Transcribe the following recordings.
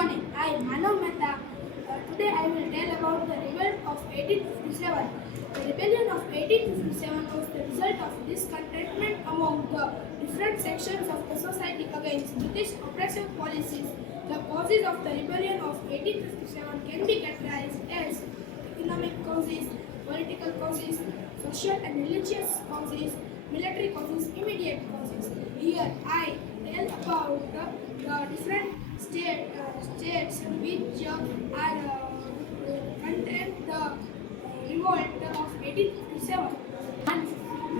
morning. I am Manav Mehta. Today I will tell about the revolt of 1857. The rebellion of 1857 was the result of discontentment among the different sections of the society against British oppressive policies. The causes of the rebellion of 1857 can be categorized as economic causes, political causes, social and religious causes, military causes, immediate causes. Here I tell about the different states which are contained the revolt of 1857.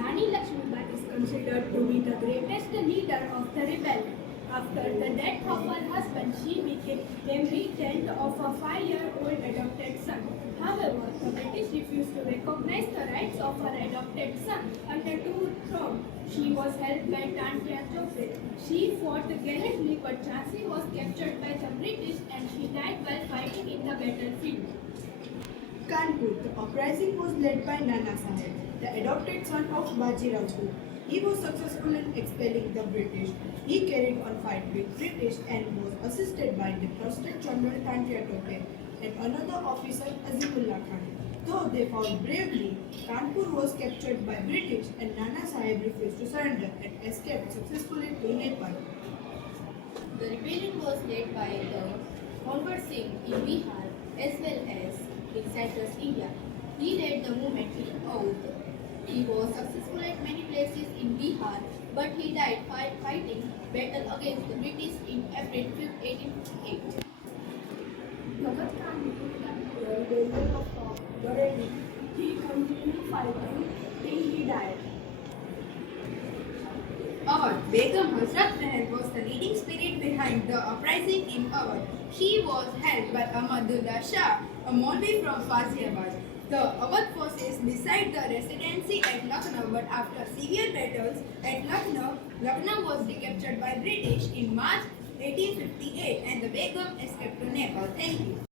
Rani Lakshmibai is considered to be the greatest leader of the rebellion. After the death of her husband, she became regent of a 5-year-old adopted son. However, the British refused to recognize the rights of her adopted son under the throne. She was held by Tantia Chopre. She fought gallantly, but Jhansi was captured by the British and she died while fighting in the battlefield. Kanpur, the uprising was led by Nana Sahib, the adopted son of Baji Rao. He was successful in expelling the British. He carried on fight with British and was assisted by the trusted General Tantia Tope and another officer Azimullah Khan. Though they fought bravely, Kanpur was captured by British and Nana Sahib refused to surrender and escaped successfully to Nepal. The rebellion was led by the Convert Singh in Bihar as well as in Southwest India. He led the movement in Oudh. He was successful at many places in Bihar, but he died fighting battle against the British in April 1858. Bhagat Khan led the rebellion of Bareilly. He continued fighting till he died. Awadh. Begum Hazrat Mahal was the leading spirit behind the uprising in Awadh. She was held by Ahmadullah Shah, a Maulvi from Faisalabad. The Awadh forces besieged the residency at Lucknow, but after severe battles at Lucknow, Lucknow was recaptured by British in March 1858 and the Begum escaped to Nepal. Thank you.